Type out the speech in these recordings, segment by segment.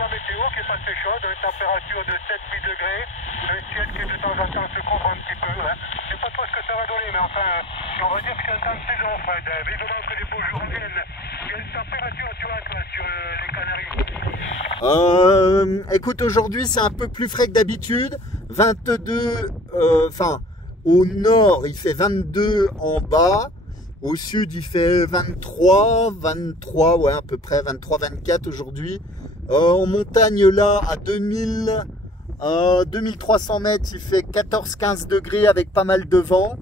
la météo qui est pas très chaude, une température de 7-8 degrés, un ciel qui de temps en temps se couvre un petit peu. Hein. Je sais pas trop ce que ça va donner, mais enfin, on va dire que c'est un temps de saison, Fred. Vivement que les beaux jours viennent. Quelle température tu as, toi, sur les Canaries? Écoute, aujourd'hui c'est un peu plus frais que d'habitude. 22, enfin, au nord il fait 22 en bas. Au sud, il fait 23, ouais, à peu près 23, 24 aujourd'hui. En montagne, là, à 2300 mètres, il fait 14, 15 degrés avec pas mal de vent.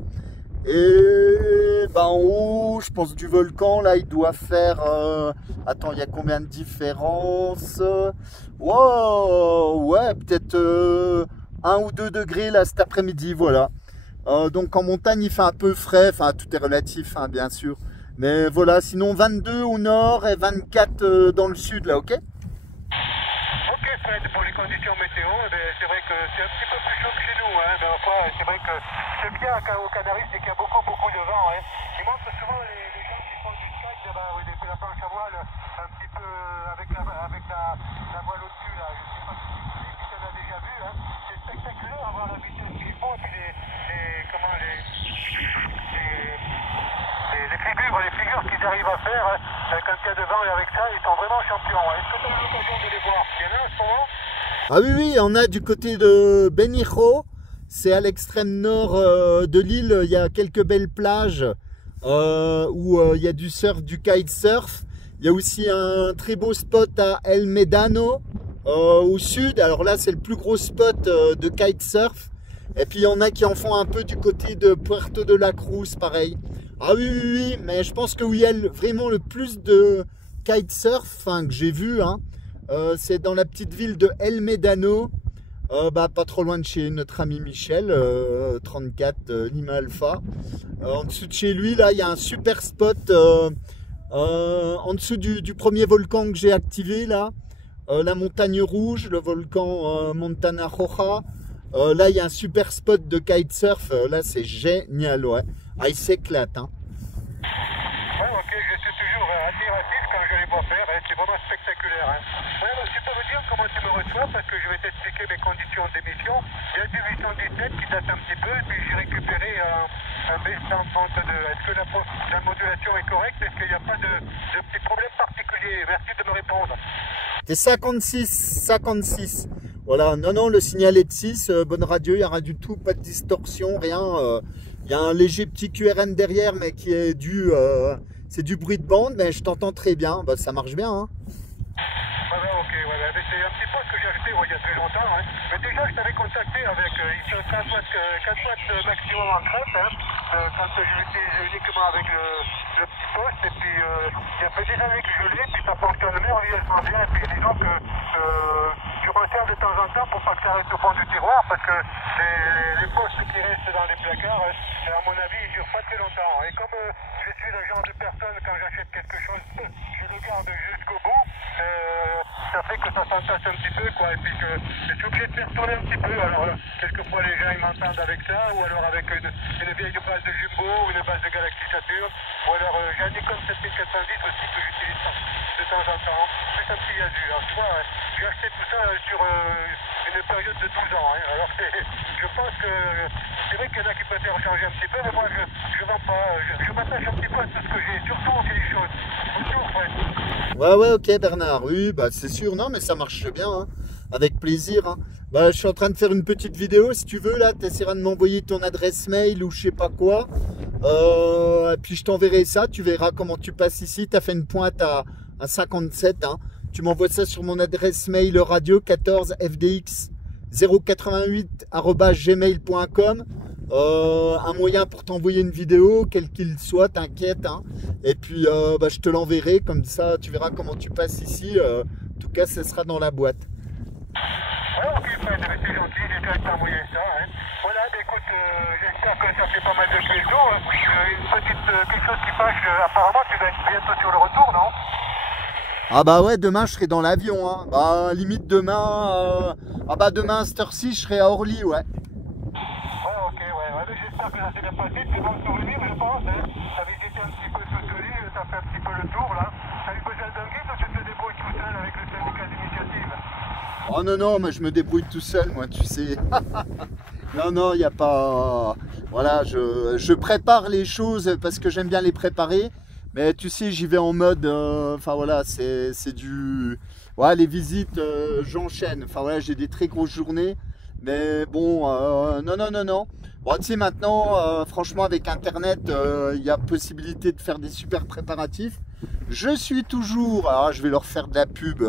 Et ben, en haut, je pense du volcan, là, il doit faire... attends, il y a combien de différences? Wow, ouais, peut-être 1 ou 2 degrés, là, cet après-midi, voilà. Donc en montagne il fait un peu frais, enfin tout est relatif hein, bien sûr. Mais voilà, sinon 22 au nord et 24 dans le sud là, ok? Ok Fred, pour les conditions météo, c'est vrai que c'est un petit peu plus chaud que chez nous. Hein. Mais enfin, c'est vrai que c'est bien aux Canaries, c'est qu'il y a beaucoup de vent. Hein. Ils montrent souvent les gens qui font du skate, oui, la planche à voile, un petit peu avec la voile au-dessus là. Je sais pas si tu en as déjà vu. Hein. C'est spectaculaire à voir la vitesse qu'ils font et puis les figures qu'ils arrivent à faire quand il y a de vent et avec ça, ils sont vraiment champions. Est-ce que tu as eu l'occasion de les voir? Il y en a en ce moment? Ah oui, oui, on a du côté de Benijo, c'est à l'extrême nord de l'île, il y a quelques belles plages où il y a du surf, du kitesurf. Il y a aussi un très beau spot à El Médano au sud, alors là c'est le plus gros spot de kitesurf. Et puis il y en a qui en font un peu du côté de Puerto de la Cruz, pareil. Ah oui, oui, oui, mais je pense que où il y a vraiment le plus de kitesurf que j'ai vu, hein, c'est dans la petite ville de El Médano, pas trop loin de chez notre ami Michel, 34 Lima Alpha. En dessous de chez lui, là, il y a un super spot en dessous du premier volcan que j'ai activé, là, la montagne rouge, le volcan Montana Roja. Là, il y a un super spot de kitesurf. Là, c'est génial, ouais. Ah, il s'éclate, hein. Ouais, ok, je suis toujours admiratif quand je les vois faire. C'est vraiment spectaculaire. Hein. Ouais, donc, tu peux me dire comment tu me reçois parce que je vais t'expliquer mes conditions d'émission. Il y a du 817 qui date un petit peu et puis j'ai récupéré un B132. Est-ce que la modulation est correcte? Est-ce qu'il n'y a pas de petits problèmes particuliers? Merci de me répondre. C'est 56. Voilà, non, le signal est de 6, bonne radio, il n'y aura du tout, pas de distorsion, rien. Il y a un léger petit QRM derrière, mais qui est dû, c'est du bruit de bande, mais je t'entends très bien, ça marche bien. Hein. Ok, mais c'est un petit poste que j'ai acheté il y a très longtemps. Hein. Mais déjà, je t'avais contacté avec ici un 4 watts maximum en crête, hein, quand je l'utilise uniquement avec le petit poste. Et puis, il y a fait des années que je l'ai, puis ça fonctionne merveilleusement bien. Et puis, disons que je resserre de temps en temps pour pas que ça reste au fond du tiroir, parce que les postes qui restent dans les placards, à mon avis, ils durent pas très longtemps. Et comme je suis le genre de personne, quand j'achète quelque chose, je le garde jusqu'au bout. Ça fait que ça s'entasse un petit peu, quoi, et puis que je suis obligé de faire tourner un petit peu. Alors, quelquefois les gens ils m'entendent avec ça, ou alors avec une vieille base de Jumbo, ou une base de Galaxy Saturn, ou alors j'ai un Nikon 7410 aussi que j'utilise de temps en temps, plus un petit Yasu. Alors, tu vois, j'ai acheté tout ça sur une période de 12 ans. Hein. Alors, je pense que c'est vrai qu'il y en a qui préfèrent changer un petit peu, mais moi je vends pas, je m'attache un petit peu à tout ce que j'ai, surtout aux vieilles choses. Bonjour, Fred. Ouais, ok Bernard, oui, c'est sûr, non, mais ça marche bien, hein, avec plaisir. Hein. Je suis en train de faire une petite vidéo, si tu veux, là, tu essaieras de m'envoyer ton adresse mail ou je sais pas quoi. Et puis je t'enverrai ça, tu verras comment tu passes ici, tu as fait une pointe à 57, hein. Tu m'envoies ça sur mon adresse mail radio 14fdx088@gmail.com. Un moyen pour t'envoyer une vidéo, quel qu'il soit, t'inquiète, hein. Et puis je te l'enverrai, comme ça tu verras comment tu passes ici. En tout cas, ce sera dans la boîte. Ok, Fred, c'est gentil, j'ai déjà t'envoyer ça. Hein. Voilà, écoute, j'espère que ça fait pas mal de questions. Hein. Quelque chose qui fâche, apparemment tu vas être bientôt sur le retour, non? Ah ouais, demain je serai dans l'avion, hein. Limite demain, demain à cette heure-ci je serai à Orly, ouais. Ok, mais j'espère que ça s'est bien passé, c'est bon souvenir, je pense, hein. T'as visité un petit peu soutenu, t'as fait un petit peu le tour, là. T'as eu besoin d'un guide ou tu te débrouilles tout seul avec le syndicat d'initiative? Oh non, non, mais je me débrouille tout seul, moi, tu sais. Non, non, il n'y a pas... Voilà, je prépare les choses parce que j'aime bien les préparer. Mais tu sais, j'y vais en mode... Enfin voilà, c'est du... Ouais, les visites, j'enchaîne. Enfin voilà, j'ai des très grosses journées. Mais bon, non, non, non, non. Bon, tu sais, maintenant, franchement, avec Internet, il y a possibilité de faire des super préparatifs. Je suis toujours, alors je vais leur faire de la pub,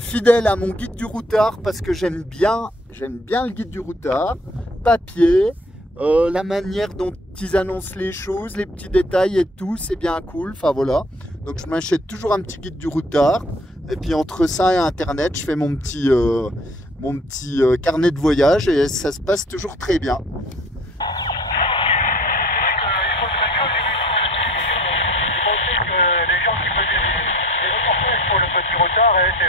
fidèle à mon guide du routard parce que j'aime bien le guide du routard, papier, la manière dont ils annoncent les choses, les petits détails et tout, c'est bien cool. Enfin voilà, donc je m'achète toujours un petit guide du routard et puis entre ça et Internet, je fais mon petit carnet de voyage et ça se passe toujours très bien. Petit retard, hein, c'est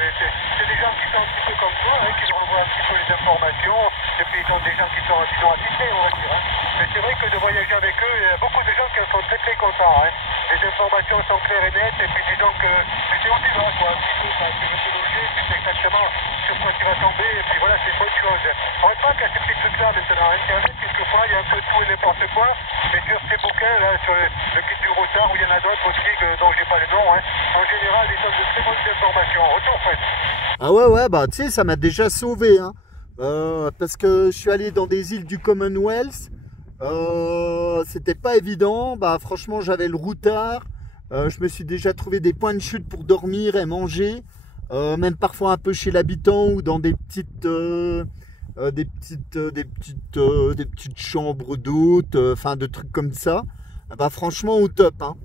des gens qui sont un petit peu comme toi, hein, qui revoient un petit peu les informations, et puis ils ont des gens qui sont assistés, on va dire. Hein. Mais c'est vrai que de voyager avec eux, il y a beaucoup de gens qui en sont très très contents. Hein. Les informations sont claires et nettes, et puis disons que c'est où tu vas, quoi. Un petit peu, tu veux te loger, tu sais exactement sur quoi tu vas tomber, et puis voilà, c'est une bonne chose. On ne pas qu'à ces petits trucs-là maintenant, Internet, quelquefois, il y a un peu de tout et n'importe quoi, mais sur ces bouquins, là, sur le guide du routard, où il y en a d'autres aussi dont j'ai pas le nom, hein, en général, ils donnent de très bonnes informations. Retour, Fred. Ah ouais, ouais, bah tu sais, ça m'a déjà sauvé, hein. Parce que je suis allé dans des îles du Commonwealth, c'était pas évident, bah franchement j'avais le routard, je me suis déjà trouvé des points de chute pour dormir et manger, même parfois un peu chez l'habitant ou dans des petites chambres d'hôtes, enfin de trucs comme ça. Bah franchement au top, hein,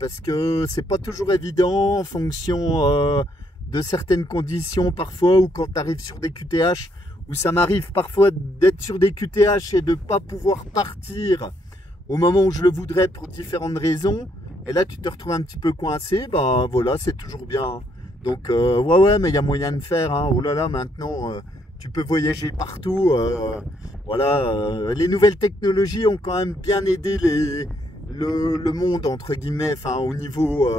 parce que c'est pas toujours évident en fonction de certaines conditions parfois, ou quand tu arrives sur des QTH, où ça m'arrive parfois d'être sur des QTH et de ne pas pouvoir partir au moment où je le voudrais pour différentes raisons, et là tu te retrouves un petit peu coincé, bah voilà, c'est toujours bien. Donc ouais, ouais, mais il y a moyen de faire, hein. Oh là là, maintenant tu peux voyager partout, voilà, les nouvelles technologies ont quand même bien aidé le monde, entre guillemets, enfin au niveau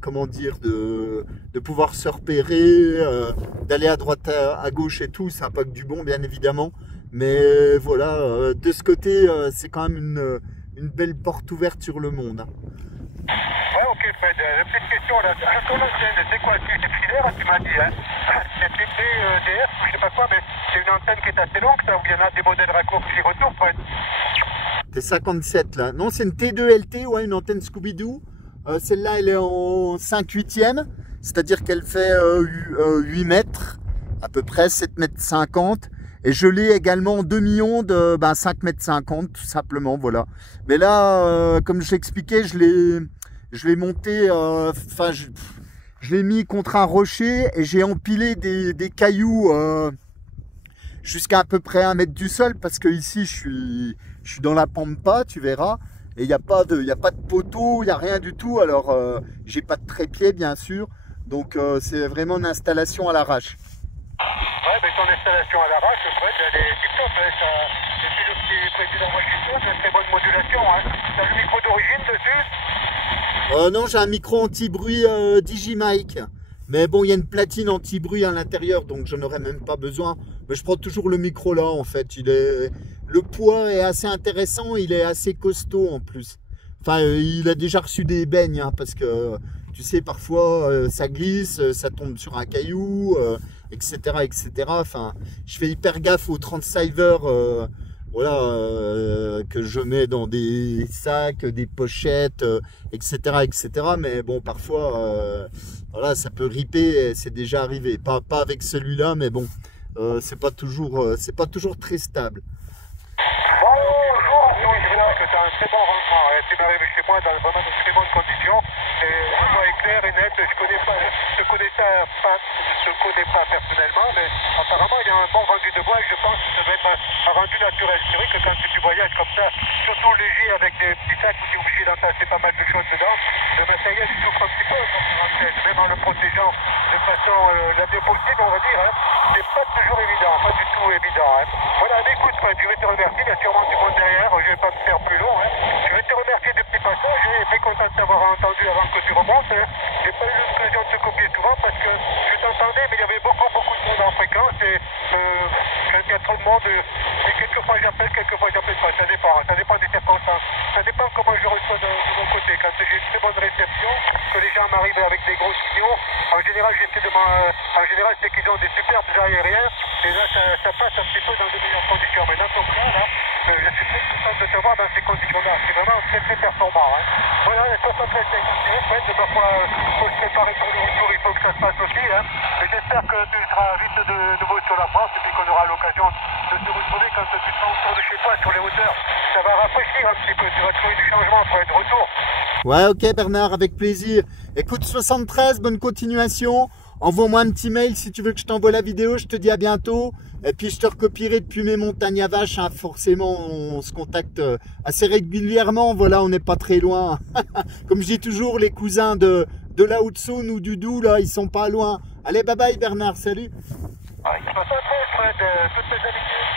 comment dire, de pouvoir se repérer, d'aller à droite, à gauche et tout. C'est pas que du bon, bien évidemment, mais voilà, de ce côté, c'est quand même une belle porte ouverte sur le monde, hein. Ouais, ok, Fred, une petite question là. Ton antenne, c'est quoi? C'est filaire, tu m'as dit, hein? C'est TDF ou je sais pas quoi, mais c'est une antenne qui est assez longue, ça, où il y en a des modèles raccourcis. Retour, Fred. T57 là. Non, c'est une T2LT, ouais, une antenne Scooby-Doo. Celle-là, elle est en 5/8e, c'est-à-dire qu'elle fait 8 mètres, à peu près 7,50 m. Et je l'ai également en demi-onde, 5,50 m, tout simplement, voilà. Mais là, comme je l'expliquais, je l'ai monté, enfin, je l'ai mis contre un rocher et j'ai empilé des cailloux jusqu'à à peu près 1 mètre du sol, parce que ici, je suis dans la pampa, tu verras. Et il n'y a pas de poteau, il n'y a rien du tout. Alors, j'ai pas de trépied, bien sûr. Donc, c'est vraiment une installation à l'arrache. Ouais, mais ton installation à l'arrache, Fred, elle est tip-top. Hein, et puis le petit président Washington, c'est une très bonne modulation. Hein. T'as le micro d'origine dessus? Non, j'ai un micro anti-bruit Digimic. Mais bon, il y a une platine anti-bruit à l'intérieur, donc je n'aurais même pas besoin. Mais je prends toujours le micro là, en fait. Le poids est assez intéressant, il est assez costaud en plus. Enfin, il a déjà reçu des beignes, hein, parce que, tu sais, parfois, ça glisse, ça tombe sur un caillou, etc., etc. Enfin, je fais hyper gaffe aux 30 savers, voilà, que je mets dans des sacs, des pochettes, etc., etc. Mais bon, parfois, voilà, ça peut ripper, c'est déjà arrivé. Pas avec celui-là, mais bon, c'est pas toujours très stable. Que tu as un très bon rangement. Hein. Tu m'arrives chez moi dans vraiment de très bonnes conditions. Et la voix est claire et nette. Je ne te connais pas personnellement, mais apparemment il y a un bon rendu de voix et je pense que ça doit être un rendu naturel. C'est vrai que quand tu voyages comme ça, surtout léger avec des petits sacs où tu es obligé d'entasser pas mal de choses dedans, le matériel souffre un petit peu même en le protégeant de façon la mieux possible, on va dire. Hein. C'est pas toujours évident, pas du tout évident. Hein. Voilà, mais écoute, je vais te remercier. Il y a sûrement du monde derrière. Je vais pas me faire plus long. Hein. Je vais te remercier du petit passage. Et très content de t'avoir entendu avant que tu remontes. Hein. J'ai pas eu l'occasion de te copier souvent parce que je t'entendais, mais il y avait beaucoup général, en général, c'est qu'ils ont des superbes aériens. Et là, ça passe un petit peu dans de meilleures conditions. Mais dans ton cas, là, je suis très content de te voir dans ces conditions-là. C'est vraiment très très performant. Hein. Voilà, les 73 ouais, de ma foi, il faut se préparer pour le retour, il faut que ça se passe aussi. Hein. Et j'espère que tu seras vite de nouveau sur la France et puis qu'on aura l'occasion de se retrouver quand tu seras autour de chez toi, sur les hauteurs. Ça va rafraîchir un petit peu, tu vas trouver du changement pour être de retour. Ouais, ok Bernard, avec plaisir. Écoute, 73, bonne continuation. Envoie-moi un petit mail si tu veux que je t'envoie la vidéo. Je te dis à bientôt. Et puis je te recopierai depuis mes montagnes à vaches. Hein. Forcément, on se contacte assez régulièrement. Voilà, on n'est pas très loin. Comme je dis toujours, les cousins de la Haute-Saône ou du Doubs, là, ils sont pas loin. Allez, bye bye Bernard, salut. Ah, il se passe un peu, Fred, toutes mes amitiés.